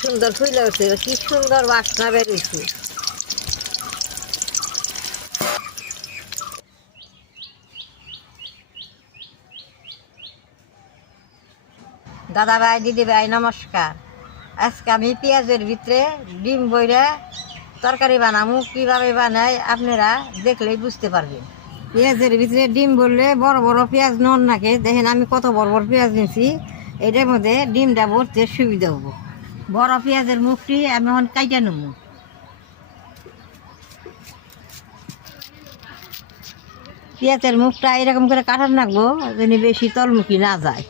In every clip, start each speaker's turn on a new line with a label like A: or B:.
A: সুন্দর কি সুন্দর বাসনা বেরিয়েছে। দাদা ভাই দিদি ভাই নমস্কার। আজকে আমি পেঁয়াজের ভিতরে ডিম বইরে তরকারি বানাবো কীভাবে বানাই আপনারা দেখলেই বুঝতে পারবেন। পেঁয়াজের ভিতরে ডিম বললে বড় বড় পেঁয়াজ নন নাকে, দেখেন আমি কত বড় বড় পেঁয়াজ নিয়েছি। এটার মধ্যে ডিমটা ভরতে সুবিধা হব বড় পেঁয়াজের মুখটি আমি এখন কাইটা নেব। পেঁয়াজের মুখটা এরকম করে কাটার রাখব যেন বেশি তলমুখী না যায়।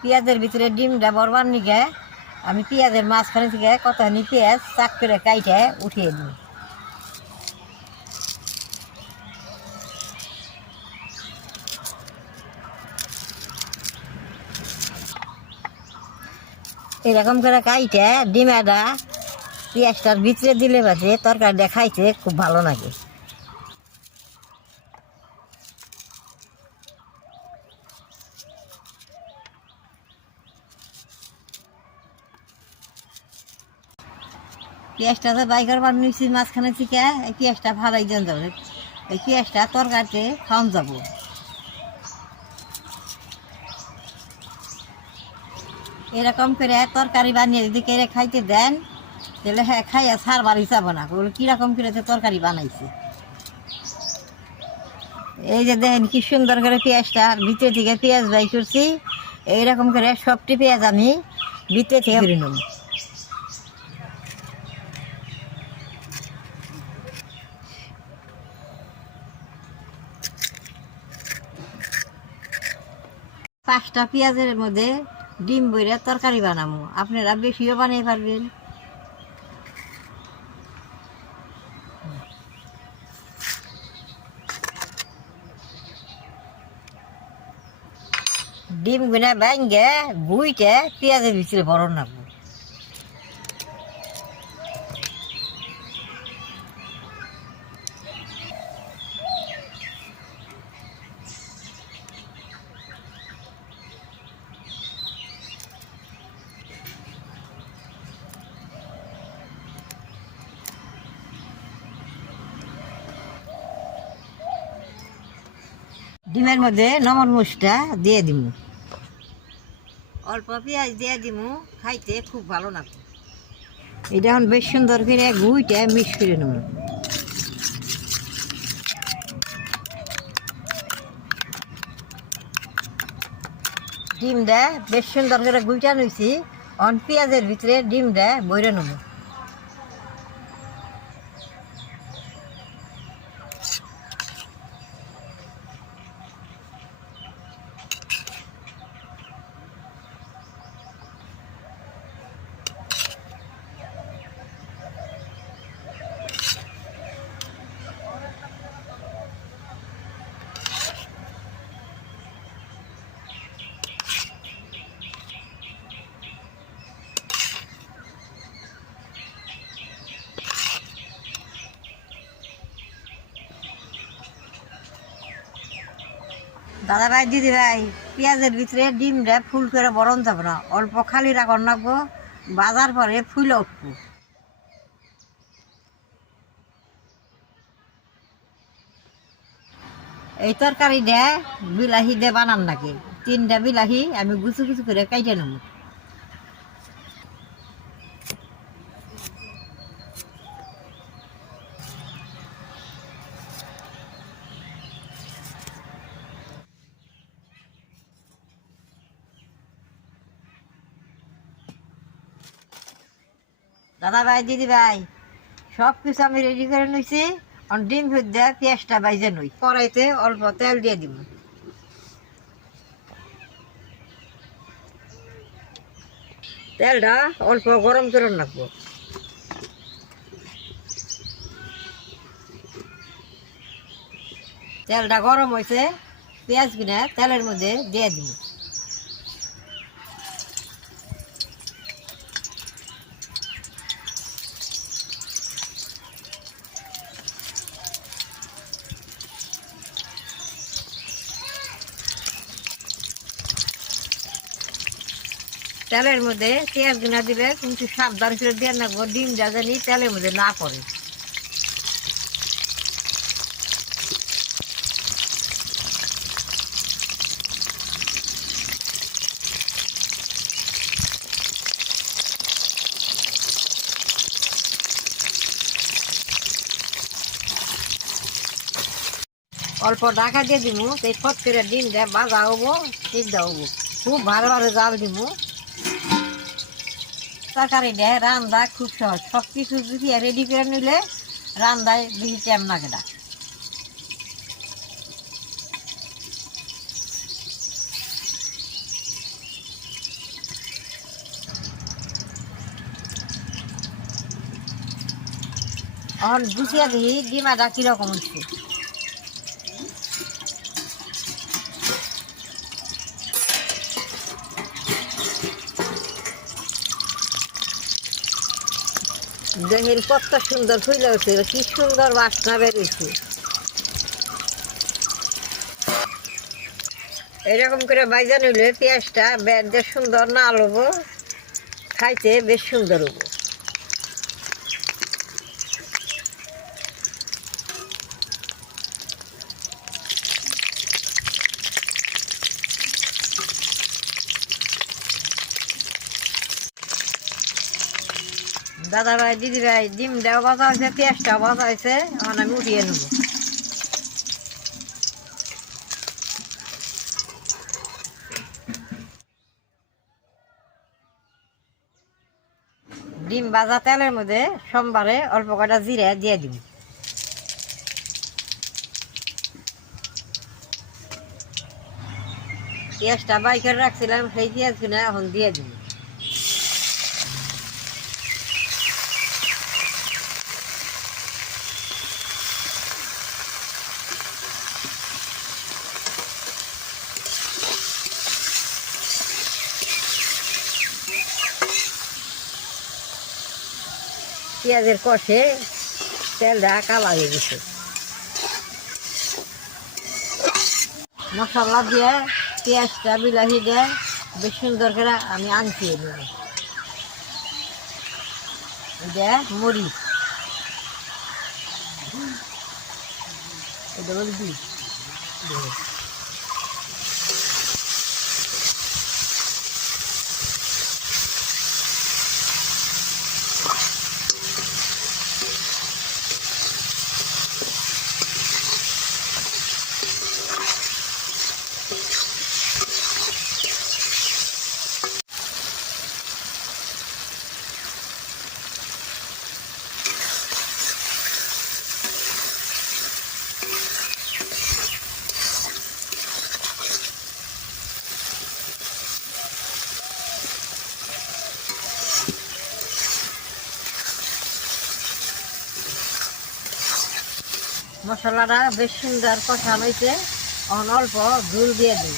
A: পেঁয়াজের ভিতরে ডিমটা বরবার নিকে আমি পেঁয়াজের মাঝখানে থেকে কতখানি পেঁয়াজ চাক করে কাইটে উঠিয়ে দিই। এরকম করে কাইটে ডিমাটা পেঁয়াজটার ভিতরে দিলে বাজে তরকারিটা খাইতে খুব ভালো লাগে। পেঁয়াজটা তো বাই করবার নিচ্ছি মাঝখানে থেকে এই পেঁয়াজটা ভাড়াই দেন যাবে। এই পেঁয়াজটা তরকারিতে খাওয়ান যাব। এরকম করে তরকারি বানিয়ে যদি কেড়ে খাইতে দেন, তাহলে হ্যাঁ খাইয়া সারবার হিসাব না। বলে কীরকম করে তরকারি বানাইছে। এই যে দেখেন কি সুন্দর করে পেঁয়াজটা ভিতরে থেকে পেঁয়াজ বাই করছি। এইরকম করে সবটি পেঁয়াজ আমি ভিতরে থেকে নেব পাঁচটা পেঁয়াজের মধ্যে ডিম বইরে তরকারি বানাবো আপনারা বেশিও বানিয়ে পারবেন। ডিম গুনা ব্যাঙ্গে বুইটে পেঁয়াজের ভিতরে বরণ নাকবো ডিমের মধ্যে নমন মুসটা দিয়ে দিব অল্প পেঁয়াজ দিয়ে দিব খাইতে খুব ভালো লাগবে এটা এখন বেশ সুন্দর করে গুইটা মিক্স করে নেব। ডিমটা বেশ সুন্দর করে গুইটা নিয়েছি অন পেঁয়াজের ভিতরে ডিমটা বইরে নেব। দাদা ভাই, দিদি ভাই, পেঁয়াজের ভিতরে ডিমটা ফুল করে বরণ যাব না। অল্প খালি রাখন রাখব বাজার পরে ফুল উঠবো। এই তরকারিটা বিলাহি দিয়ে বানান নাকি? তিনটা বিলাহি আমি গুছু গুছু করে কাইটে নেব। দাদা ভাই, দিদি ভাই সব কিছু আমি রেডি করে নিছি। আর ডিম ফুট ভুজা পেঁয়াজটা বাইজে নই, কড়াইতে অল্প তেল দিয়ে দিব। তেলটা অল্প গরম করে রাখব। তেলটা গরম হয়েছে, পেঁয়াজ কিনা তেলের মধ্যে দিয়ে দিব। তেলের মধ্যে পেঁয়াজ গুনা দিলে কিন্তু সাবধান করে দিয়ে রাখব ডিম যা জানি তেলের মধ্যে না পড়ে অল্প ঢাকা দিয়ে দিব সেই ফট করে ডিম দেয় বাজা হব, সিদ্ধ হব। খুব ভালো ভালো জাল দিব তরকারি দেয় রান্দা খুব সহজ সব কিছু যদি রেডি করে নিলে রান্দায় বেশি টাইম লাগে না এখন গুছিয়ে দিই ডিমাটা কীরকম হচ্ছে দেখেন কত সুন্দর ফুল হয়েছে কি সুন্দর বাসনা বেরিয়েছে। এরকম করে বাইজান নিলে পেঁয়াজটা বেশ সুন্দর না লবো খাইতে বেশ সুন্দর হব। দাদা ভাই দিদি ভাই ডিমটাও বাজা হয়েছে পেঁয়াজটাও বাজা হয়েছে এখন আমি উঠিয়ে নেব। ডিম ভাজা তেলের মধ্যে সোমবারে অল্প কটা জিরে দিয়ে দিব। পেঁয়াজটা বাইকের রাখছিলাম, সেই পেঁয়াজ কিনে এখন দিয়ে দিব। পেঁয়াজের কষে তেলটা কালা হয়ে গেছে মশলা দিয়ে পেঁয়াজটা বিলাহি দিয়ে বেশ সুন্দর করে আমি আনছিয়ে নেব। এটা মরিচ এটা মশলাটা বেশ সুন্দর কষা হয়েছে। অল্প ঝুল দিয়ে দিই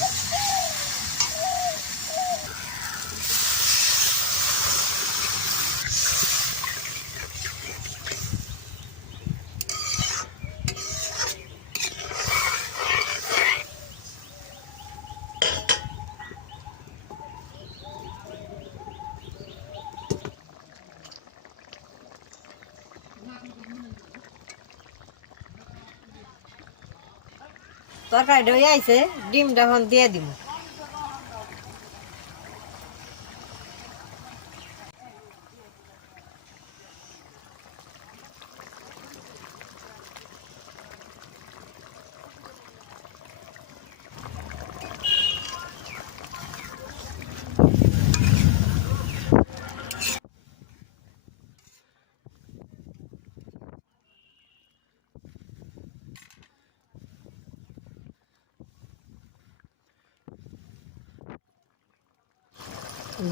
A: তরকারিটা হয়ে আইছে ডিমটা এখন দিয়ে দিব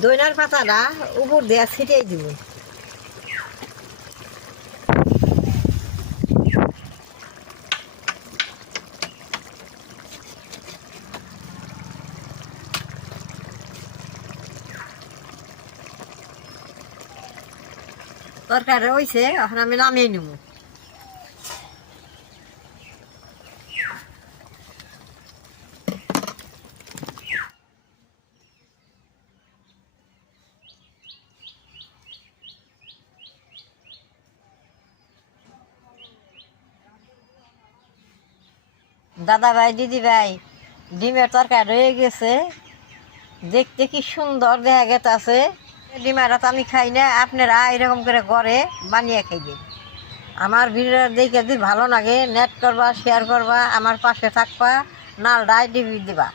A: দইনার পাতাটা উপর দেয়া ছিটিয়ে দিব। তরকারি হয়েছে এখন আমি নামিয়ে নেব। দাদা ভাই দিদি ভাই ডিমের তরকারি রয়ে গেছে। দেখতে কি সুন্দর দেখা গেছে ডিমাটা তো আমি খাই না, আপনারা এরকম করে গড়ে বানিয়ে খাইবেন। আমার ভিডিও দেখে যদি ভালো লাগে নেট করবা শেয়ার করবা, আমার পাশে থাকবা নাল ডাই ডিবি দিবা।